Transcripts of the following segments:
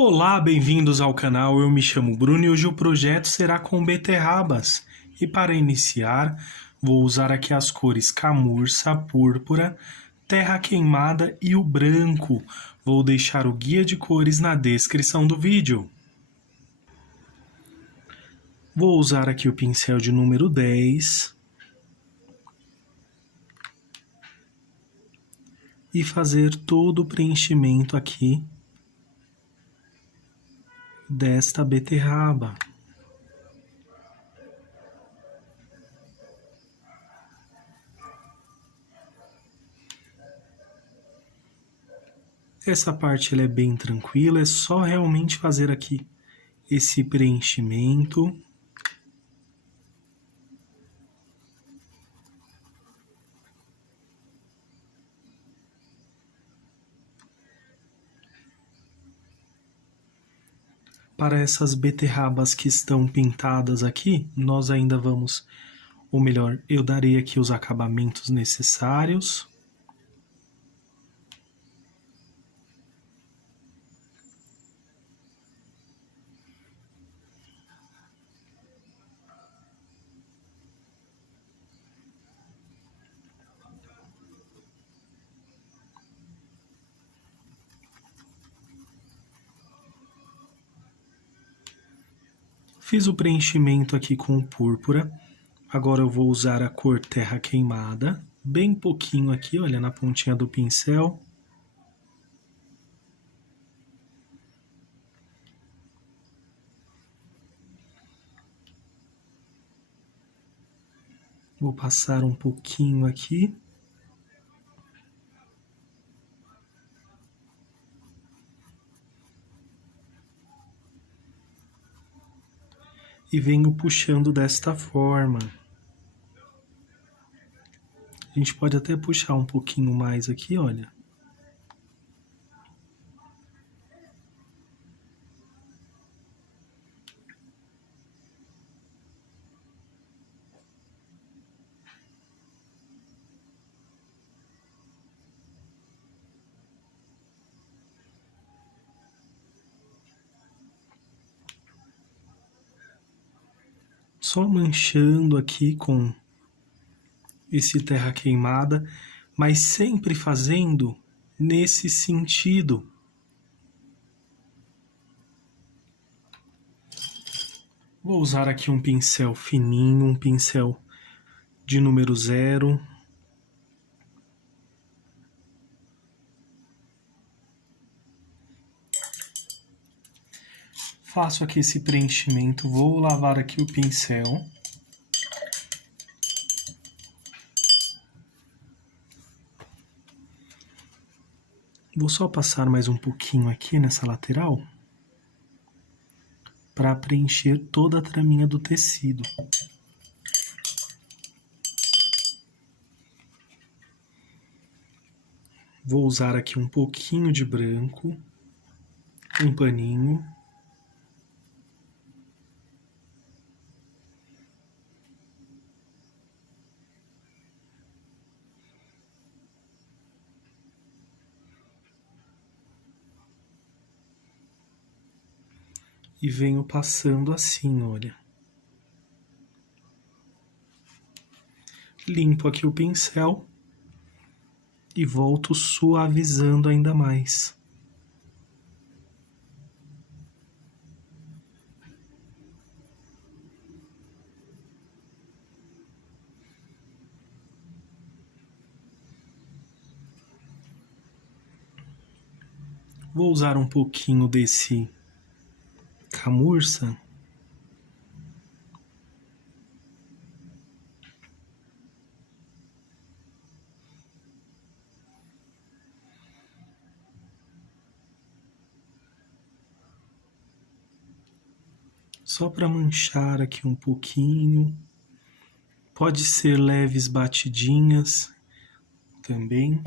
Olá, bem-vindos ao canal. Eu me chamo Bruno e hoje o projeto será com beterrabas. E para iniciar, vou usar aqui as cores camurça, púrpura, terra queimada e o branco. Vou deixar o guia de cores na descrição do vídeo. Vou usar aqui o pincel de número 10 e fazer todo o preenchimento aqui desta beterraba. Essa parte ela é bem tranquila, é só realmente fazer aqui esse preenchimento. Para essas beterrabas que estão pintadas aqui, nós ainda vamos, ou melhor, eu darei aqui os acabamentos necessários. Fiz o preenchimento aqui com o púrpura. Agora eu vou usar a cor terra queimada, bem pouquinho aqui, olha, na pontinha do pincel. Vou passar um pouquinho aqui. E venho puxando desta forma. A gente pode até puxar um pouquinho mais aqui, olha. Só manchando aqui com esse terra queimada, mas sempre fazendo nesse sentido. Vou usar aqui um pincel fininho, um pincel de número 0. Faço aqui esse preenchimento, vou lavar aqui o pincel. Vou só passar mais um pouquinho aqui nessa lateral para preencher toda a traminha do tecido. Vou usar aqui um pouquinho de branco, um paninho. E venho passando assim, olha. Limpo aqui o pincel e volto suavizando ainda mais. Vou usar um pouquinho desse camurça. Só para manchar aqui um pouquinho. Pode ser leves batidinhas também.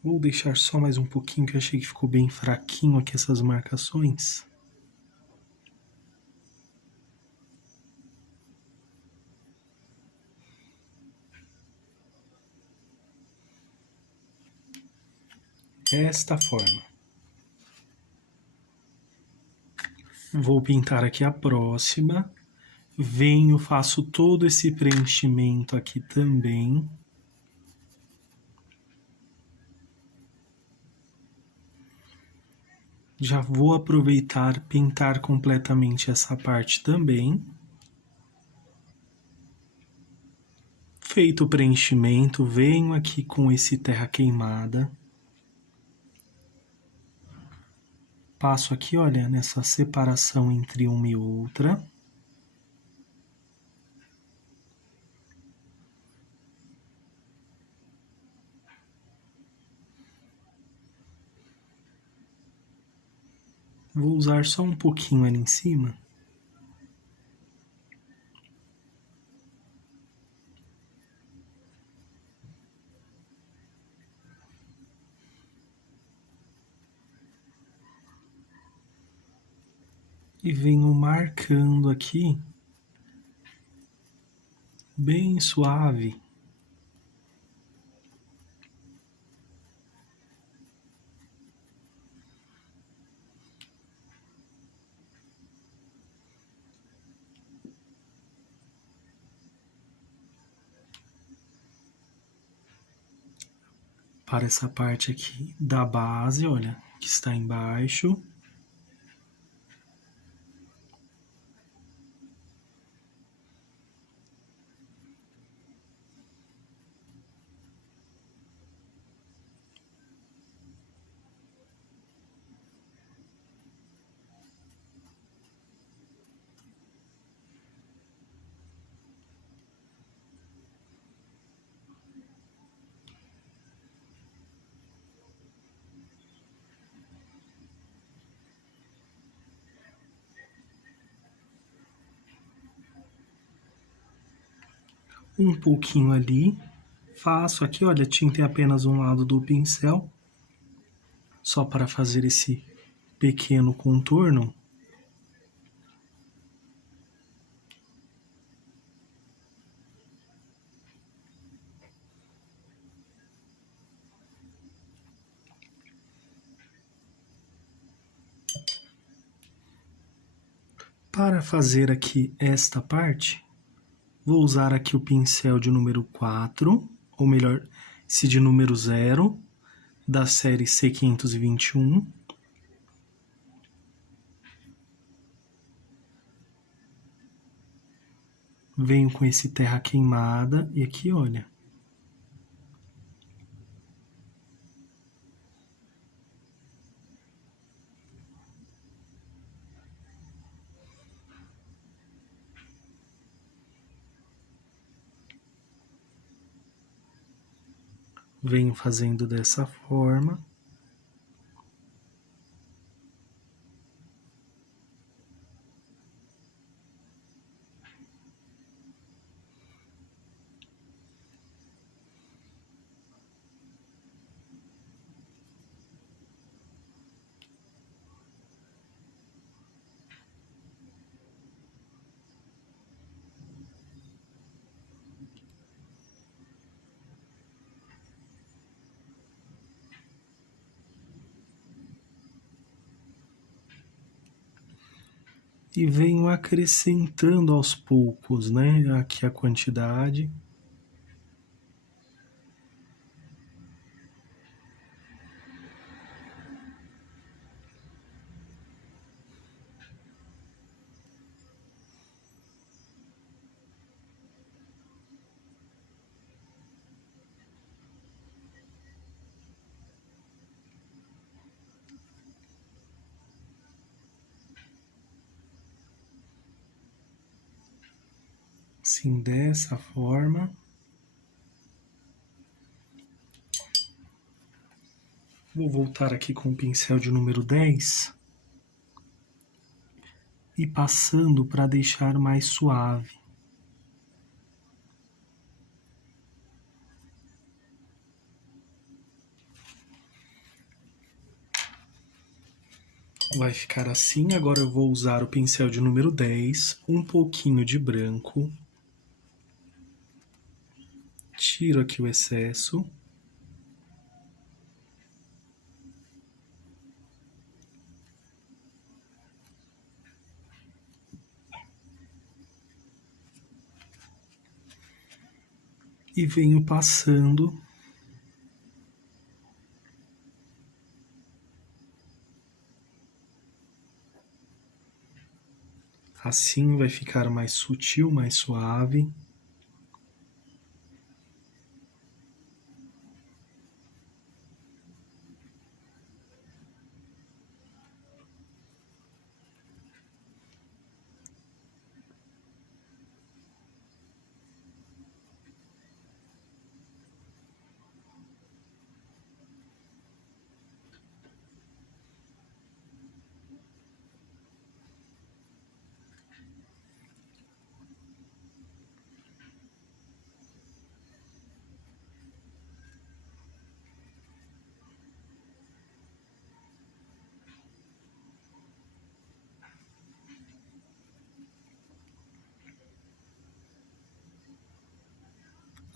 Vou deixar só mais um pouquinho, que eu achei que ficou bem fraquinho aqui essas marcações. esta forma. Vou pintar aqui a próxima. Venho, faço todo esse preenchimento aqui também. Já vou aproveitar, pintar completamente essa parte também. Feito o preenchimento, venho aqui com esse terra queimada. Passo aqui, olha, nessa separação entre uma e outra. Vou usar só um pouquinho ali em cima. E venho marcando aqui, bem suave. Para essa parte aqui da base, olha, que está embaixo. Um pouquinho ali. Faço aqui, olha, tintei apenas um lado do pincel, só para fazer esse pequeno contorno. Para fazer aqui esta parte, vou usar aqui o pincel de número 4, ou melhor, esse de número 0, da série C521. Venho com esse terra queimada e aqui, olha. Venho fazendo dessa forma. E venho acrescentando aos poucos, né? Aqui a quantidade. Assim, dessa forma. Vou voltar aqui com o pincel de número 10 e passando para deixar mais suave. Vai ficar assim. Agora eu vou usar o pincel de número 10, um pouquinho de branco. Tiro aqui o excesso. e venho passando assim vai ficar mais sutil, mais suave.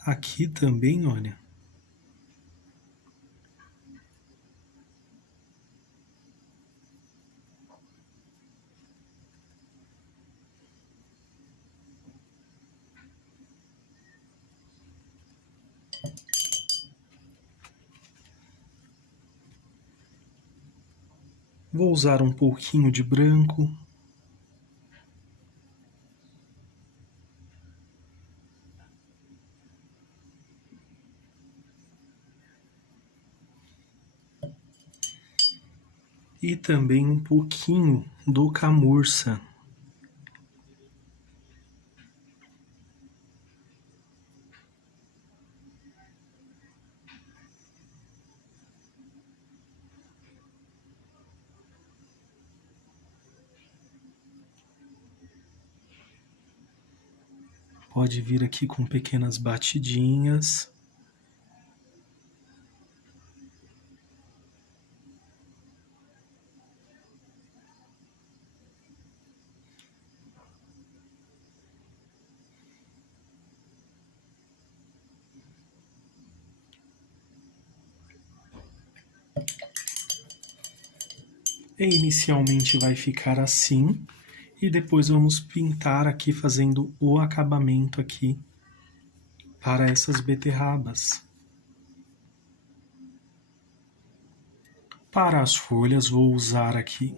Aqui também, olha. Vou usar um pouquinho de branco. E também um pouquinho do camurça. Pode vir aqui com pequenas batidinhas. E inicialmente vai ficar assim. E depois vamos pintar aqui fazendo o acabamento aqui para essas beterrabas. Para as folhas vou usar aqui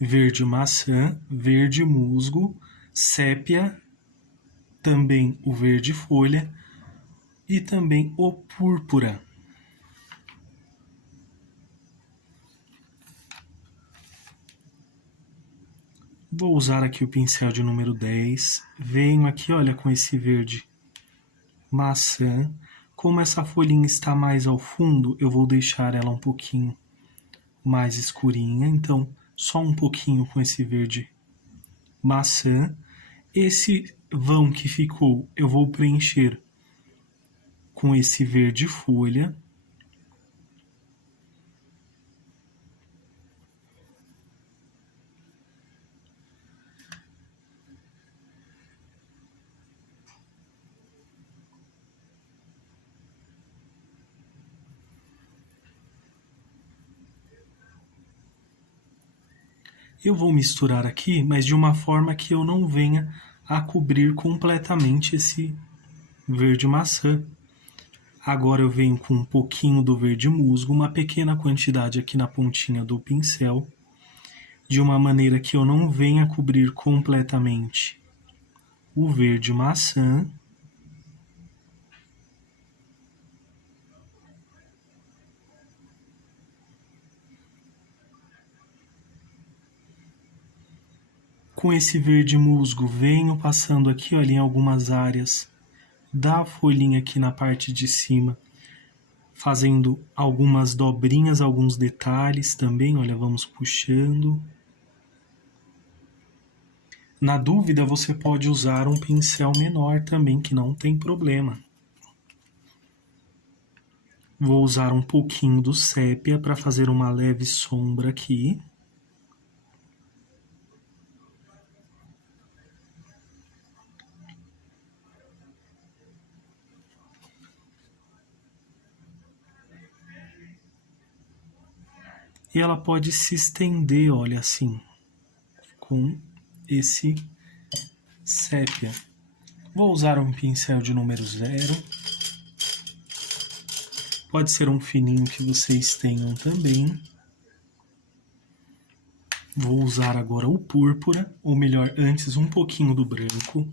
verde maçã, verde musgo, sépia, também o verde folha e também o púrpura. Vou usar aqui o pincel de número 10. Venho aqui, olha, com esse verde maçã. Como essa folhinha está mais ao fundo, eu vou deixar ela um pouquinho mais escurinha. Então, só um pouquinho com esse verde maçã. Esse vão que ficou, eu vou preencher com esse verde folha. Eu vou misturar aqui, mas de uma forma que eu não venha a cobrir completamente esse verde maçã. Agora eu venho com um pouquinho do verde musgo, uma pequena quantidade aqui na pontinha do pincel, de uma maneira que eu não venha cobrir completamente o verde maçã. Com esse verde musgo, venho passando aqui, olha, em algumas áreas da folhinha aqui na parte de cima, fazendo algumas dobrinhas, alguns detalhes também, olha, vamos puxando. Na dúvida, você pode usar um pincel menor também, que não tem problema. Vou usar um pouquinho do sépia para fazer uma leve sombra aqui. E ela pode se estender, olha, assim, com esse sépia. Vou usar um pincel de número 0. Pode ser um fininho que vocês tenham também. Vou usar agora o púrpura, ou melhor, antes um pouquinho do branco.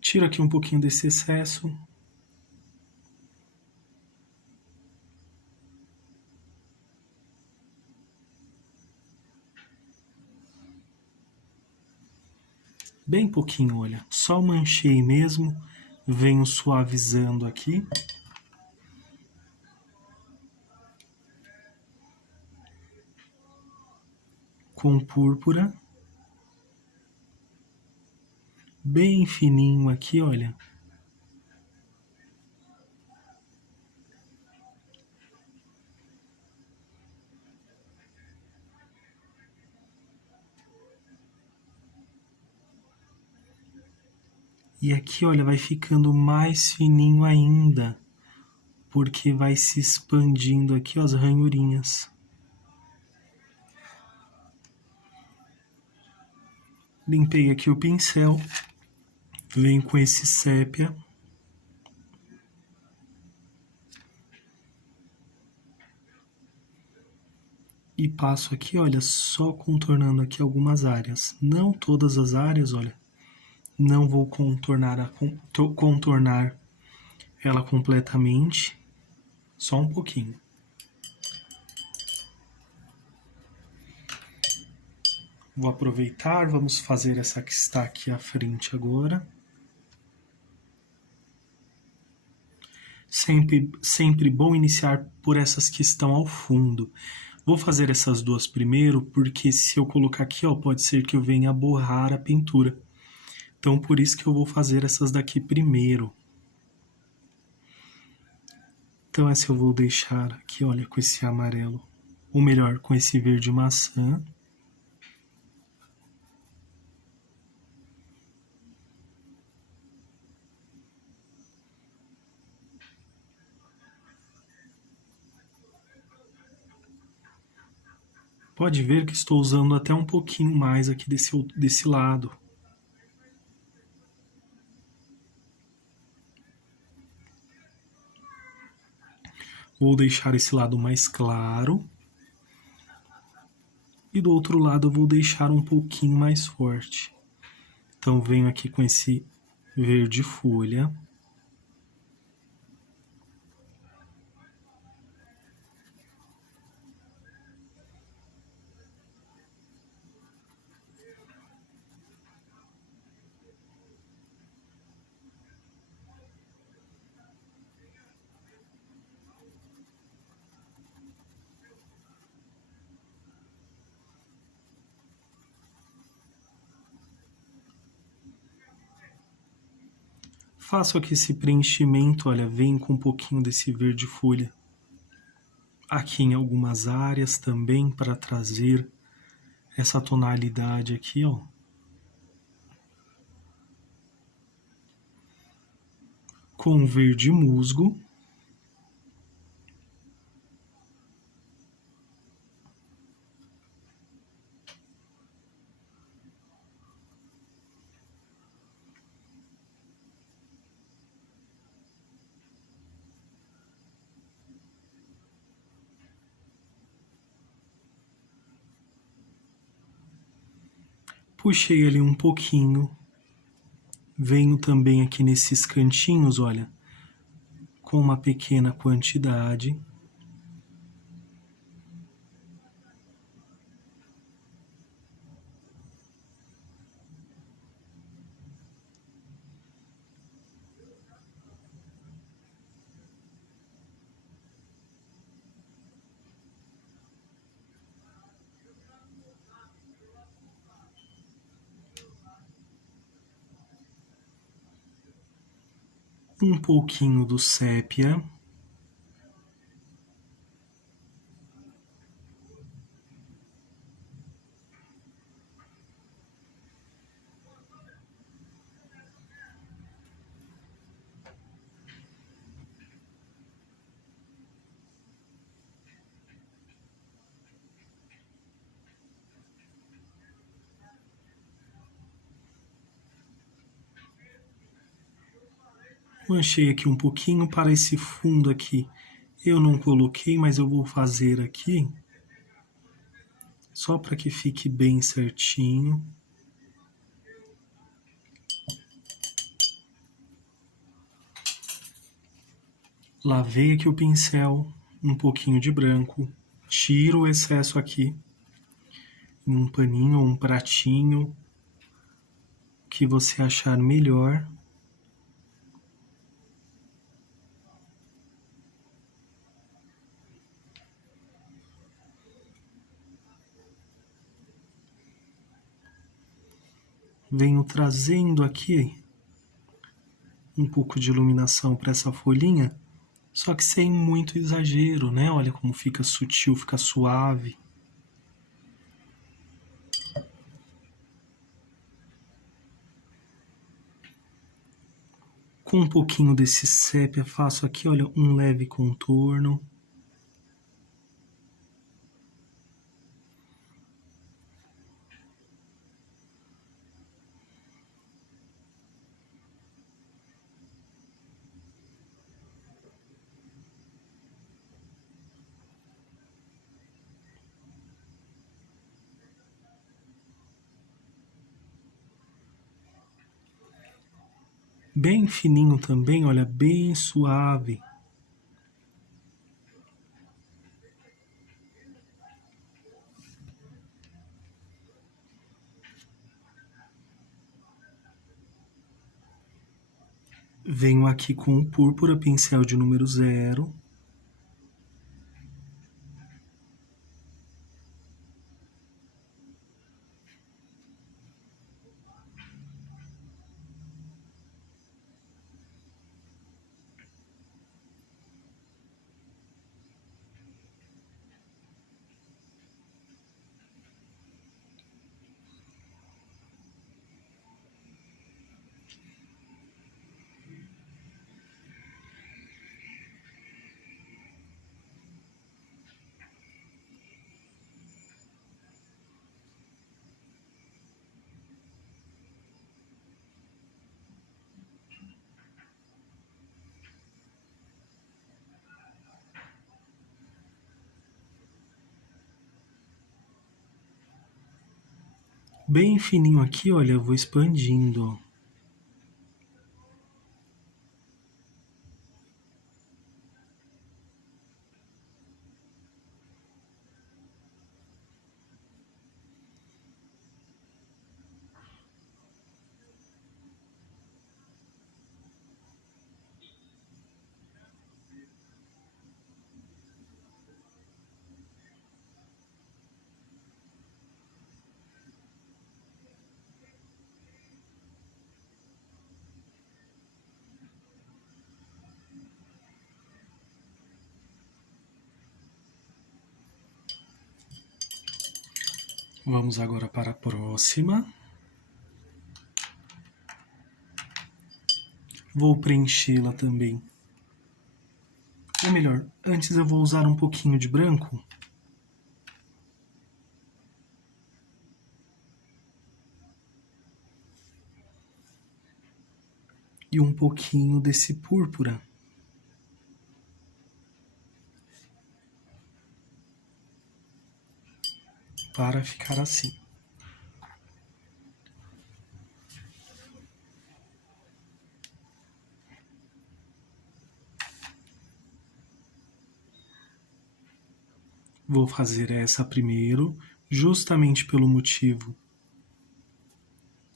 Tiro aqui um pouquinho desse excesso. Bem pouquinho, olha, só manchei mesmo, venho suavizando aqui. Com púrpura. Bem fininho aqui, olha. E aqui, olha, vai ficando mais fininho ainda, porque vai se expandindo aqui, ó, as ranhurinhas. Limpei aqui o pincel, venho com esse sépia. E passo aqui, olha, só contornando aqui algumas áreas. Não todas as áreas, olha. Não vou contornar ela completamente, só um pouquinho. Vou aproveitar, vamos fazer essa que está aqui à frente agora. Sempre bom iniciar por essas que estão ao fundo. Vou fazer essas duas primeiro, porque se eu colocar aqui, ó, pode ser que eu venha borrar a pintura. Então, por isso que eu vou fazer essas daqui primeiro. Então, essa eu vou deixar aqui, olha, com esse amarelo. Ou melhor, com esse verde maçã. Pode ver que estou usando até um pouquinho mais aqui desse lado. Vou deixar esse lado mais claro. E do outro lado eu vou deixar um pouquinho mais forte. Então venho aqui com esse verde folha. Faço aqui esse preenchimento, olha, venho com um pouquinho desse verde folha aqui em algumas áreas também para trazer essa tonalidade aqui, ó. Com verde musgo. Puxei ali um pouquinho. Venho também aqui nesses cantinhos, olha, com uma pequena quantidade. Um pouquinho do sépia. Manchei aqui um pouquinho para esse fundo aqui. Eu não coloquei, mas eu vou fazer aqui, só para que fique bem certinho. Lavei aqui o pincel, um pouquinho de branco, tiro o excesso aqui em um paninho ou um pratinho que você achar melhor. Venho trazendo aqui um pouco de iluminação para essa folhinha, só que sem muito exagero, né? Olha como fica sutil, fica suave. Com um pouquinho desse sépia, faço aqui, olha, um leve contorno. Bem fininho também, olha, bem suave. Venho aqui com o púrpura, pincel de número 0. Bem fininho aqui, olha, eu vou expandindo. Vamos agora para a próxima. Vou preenchê-la também. Ou melhor, antes eu vou usar um pouquinho de branco. E um pouquinho desse púrpura. Para ficar assim. Vou fazer essa primeiro, justamente pelo motivo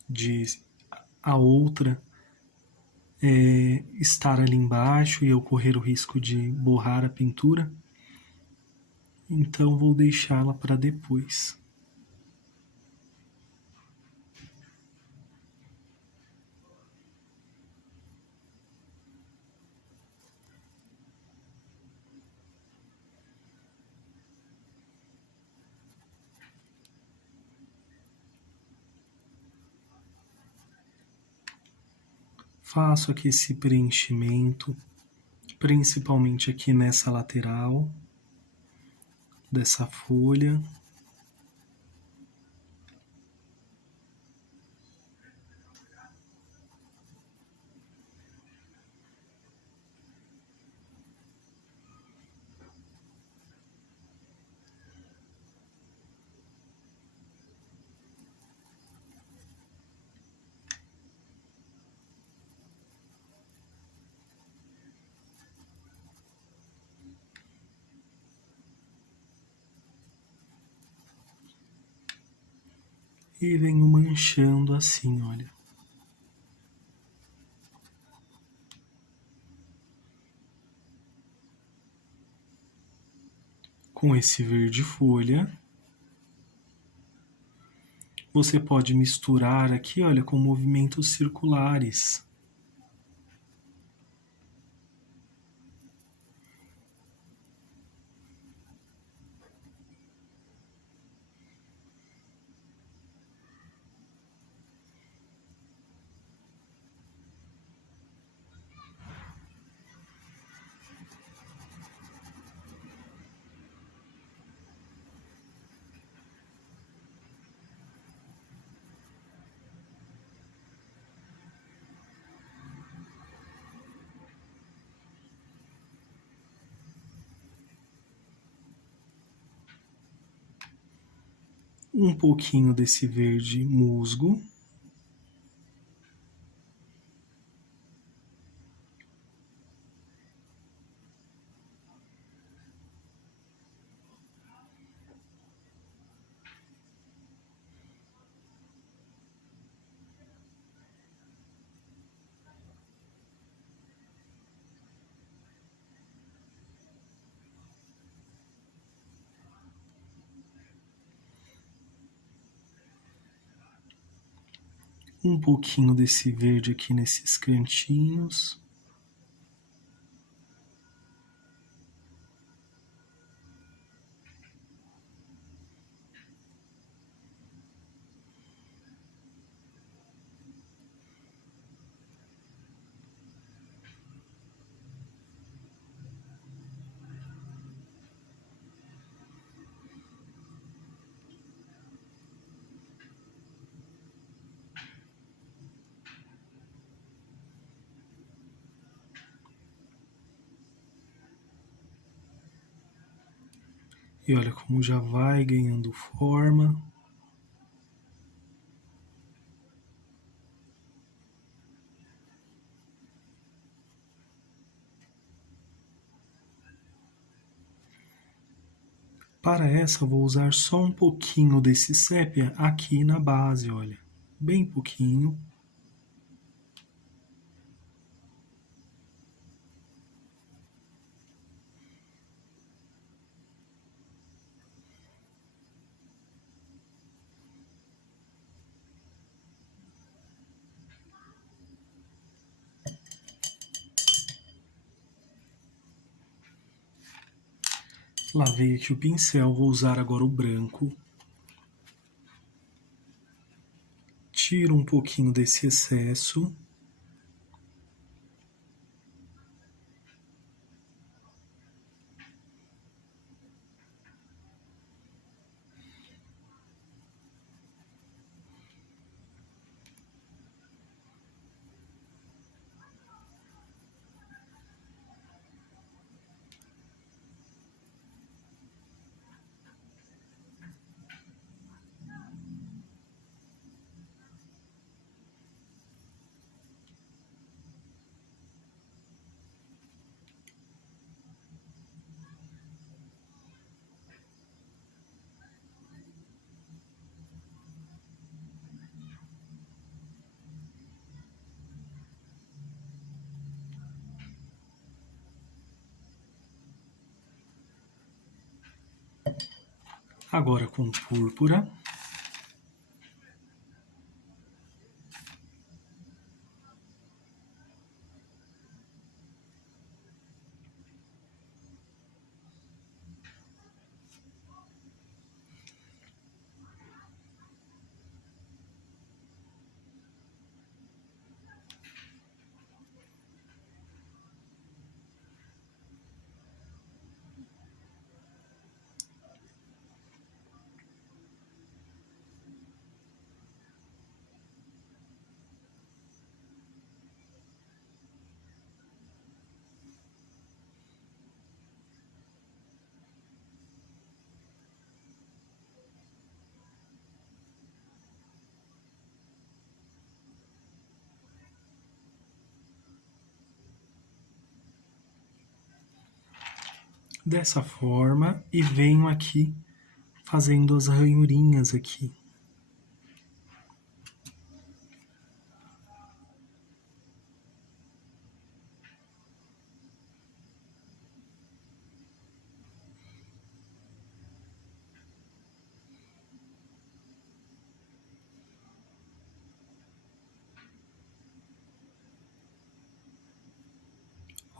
de a outra estar ali embaixo e eu correr o risco de borrar a pintura. Então vou deixá-la para depois. Faço aqui esse preenchimento, principalmente aqui nessa lateral dessa folha. e venho manchando assim, olha. Com esse verde folha, você pode misturar aqui, olha, com movimentos circulares. Um pouquinho desse verde musgo. Um pouquinho desse verde aqui nesses cantinhos. E olha como já vai ganhando forma. Para essa, eu vou usar só um pouquinho desse sépia aqui na base, olha. Bem pouquinho. Lavei aqui o pincel, vou usar agora o branco. Tiro um pouquinho desse excesso. Agora com púrpura. Dessa forma, e venho aqui fazendo as ranhurinhas aqui.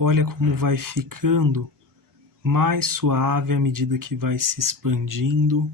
Olha como vai ficando mais suave à medida que vai se expandindo.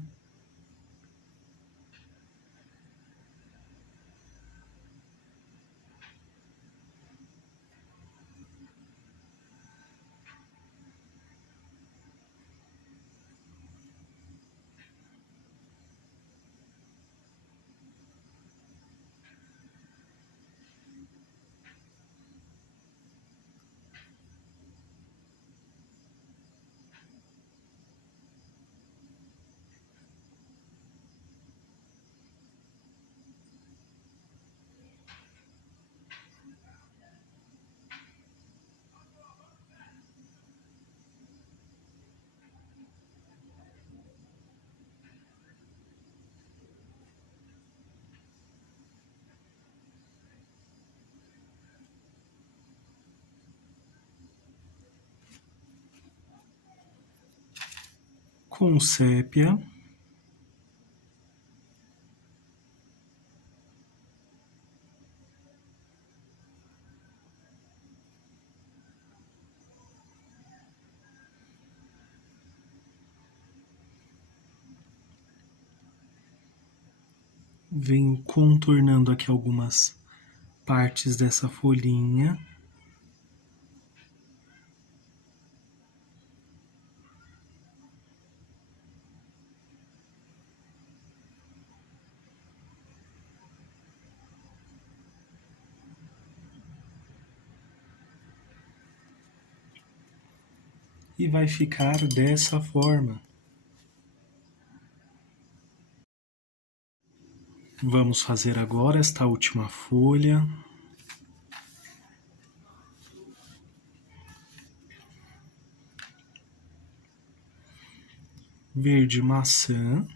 Com sépia. Venho contornando aqui algumas partes dessa folhinha. E vai ficar dessa forma. Vamos fazer agora esta última folha. Verde maçã.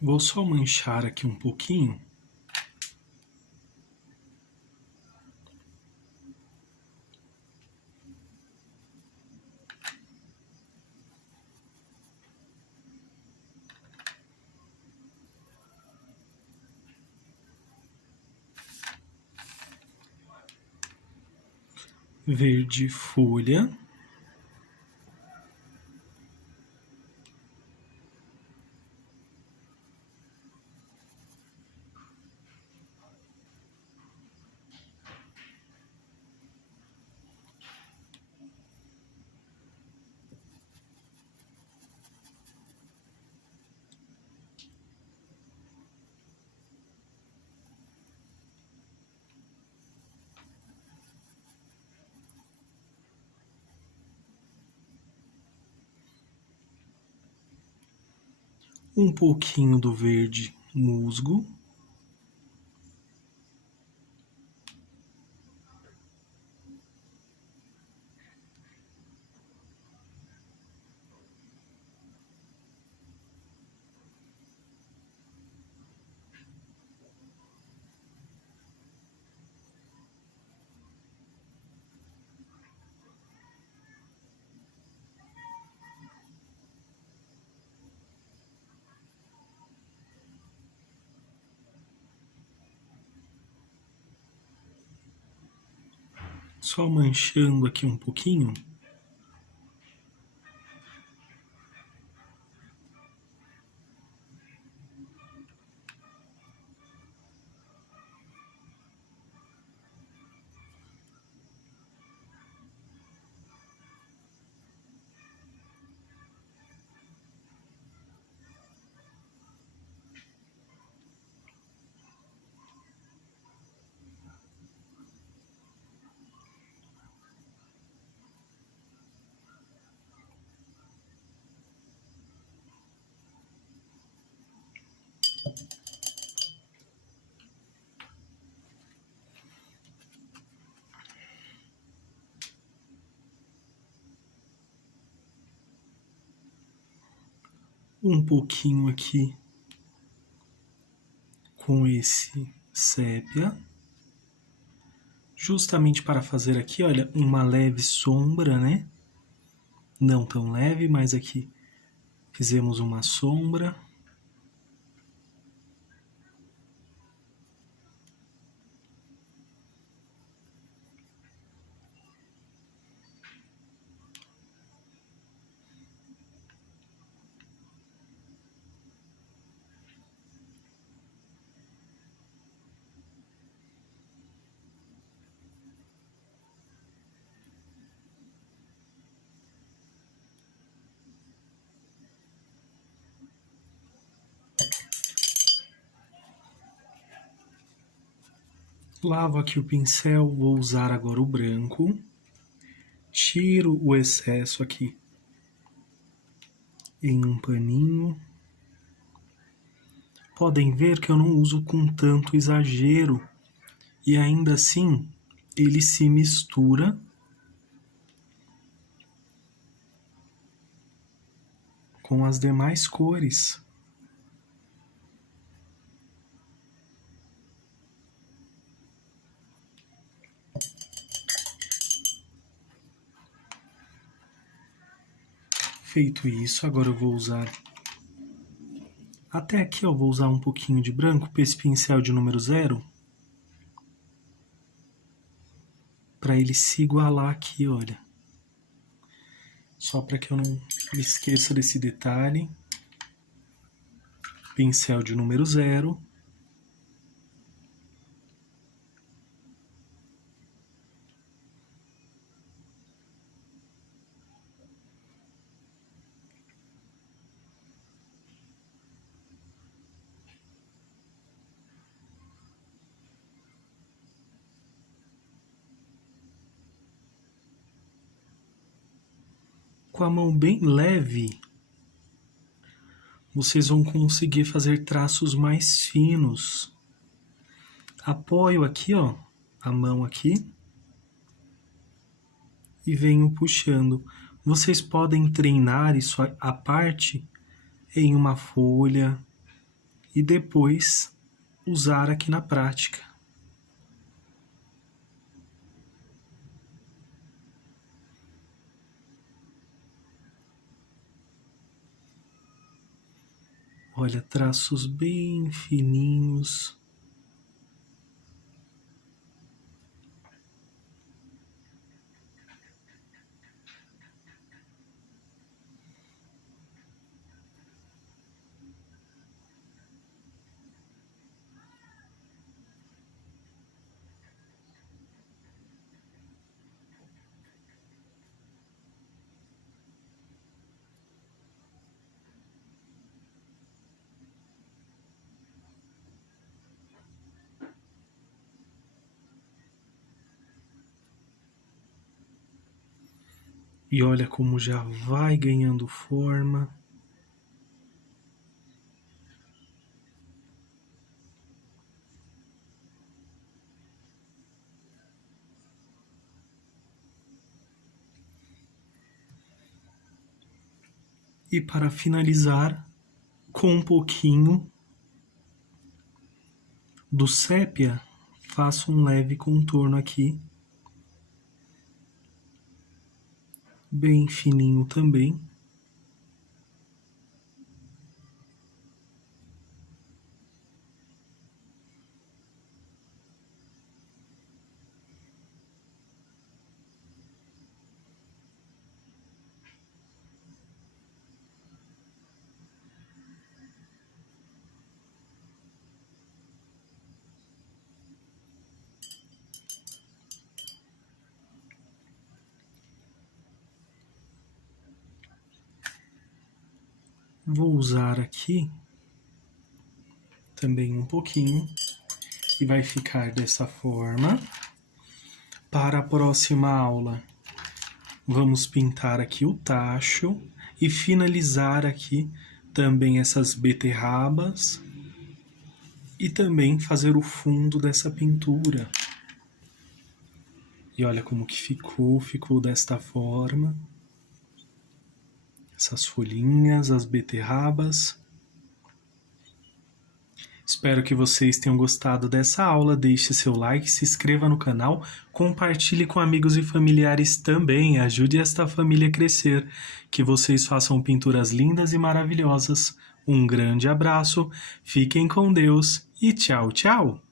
Vou só manchar aqui um pouquinho. Verde folha. Um pouquinho do verde musgo. Só manchando aqui um pouquinho. um pouquinho aqui com esse sépia, justamente para fazer aqui, olha, uma leve sombra, né? Não tão leve, mas aqui fizemos uma sombra. Lavo aqui o pincel, vou usar agora o branco. Tiro o excesso aqui em um paninho. Podem ver que eu não uso com tanto exagero e ainda assim ele se mistura com as demais cores. Feito isso, agora eu vou usar... Até aqui eu vou usar um pouquinho de branco para esse pincel de número 0. Para ele se igualar aqui, olha. Só para que eu não me esqueça desse detalhe. Pincel de número 0. Com a mão bem leve, vocês vão conseguir fazer traços mais finos. Apoio aqui, ó, a mão aqui e venho puxando. Vocês podem treinar isso à parte em uma folha e depois usar aqui na prática. Olha, traços bem fininhos. E olha como já vai ganhando forma. E para finalizar, com um pouquinho do sépia, faço um leve contorno aqui. Bem fininho também. Vou usar aqui também um pouquinho e vai ficar dessa forma. Para a próxima aula, vamos pintar aqui o tacho e finalizar aqui também essas beterrabas e também fazer o fundo dessa pintura. E olha como que ficou desta forma. essas folhinhas, as beterrabas. Espero que vocês tenham gostado dessa aula. Deixe seu like, se inscreva no canal, compartilhe com amigos e familiares também. Ajude esta família a crescer. Que vocês façam pinturas lindas e maravilhosas. Um grande abraço, fiquem com Deus e tchau, tchau!